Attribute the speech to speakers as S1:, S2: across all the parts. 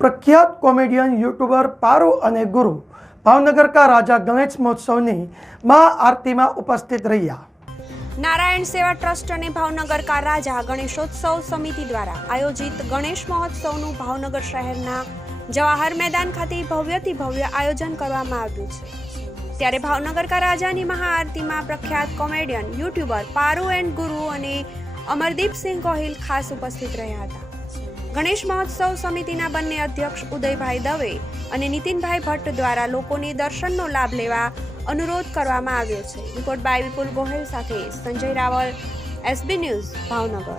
S1: પ્રખ્યાત comedian YouTuber Paru અને ગુરુ ભાવનગર કા રાજા ગણેશ મહોત્સવની મહા આરતીમાં ઉપસ્થિત રહ્યા.
S2: નારાયણ સેવા ટ્રસ્ટ અને ભાવનગર કા રાજા ગણેશોત્સવ સમિતિ દ્વારા આયોજિત ગણેશ મહોત્સવનું ભાવનગર શહેરના જવાહર મેદાન ખાતે ભવ્યથી ભવ્ય આયોજન કરવામાં આવ્યું છે. ત્યારે ભાવનગર કા રાજાની મહાઆરતીમાં પ્રખ્યાત કોમેડિયન યુટ્યુબર પારુ એન્ડ ગુરુ અને અમરદીપસિંહ ગોહિલ ખાસ ઉપસ્થિત રહ્યા હતા. ગણેશ મહોત્સવ સમિતિના બંને અધ્યક્ષ ઉદયભાઈ દવે અને નીતિનભાઈ ભટ્ટ દ્વારા લોકોને દર્શનનો લાભ લેવા અનુરોધ કરવામાં આવ્યો છે. રિપોર્ટ બાય વિપુલ ગોહેલ સાથે Sanjay Raval, S B news, Bhavnagar.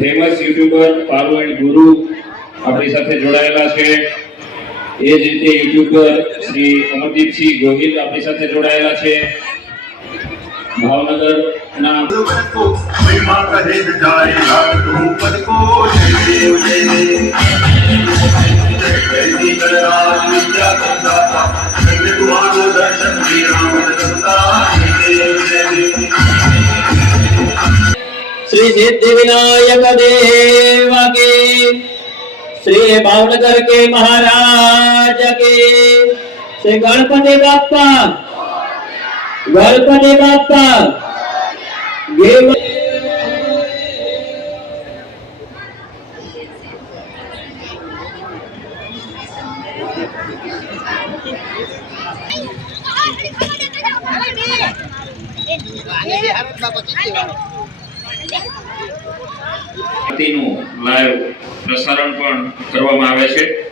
S3: Famous YouTuber Paru and Guru આપણી સાથે જોડાયેલા છે. એ જ રીતે યુટ્યુબર શ્રી અમરદીપસિંહ ગોહિલ આપણી સાથે જોડાયેલા છે. ભાવનગરના
S4: को श्री
S5: सिद्धि विनायक देव के श्री भावनगर के महाराज के श्री गणपति बापा गणपति बापा
S3: Thank. લાઈવ પ્રસારણ પણ કરવામાં આવે છે.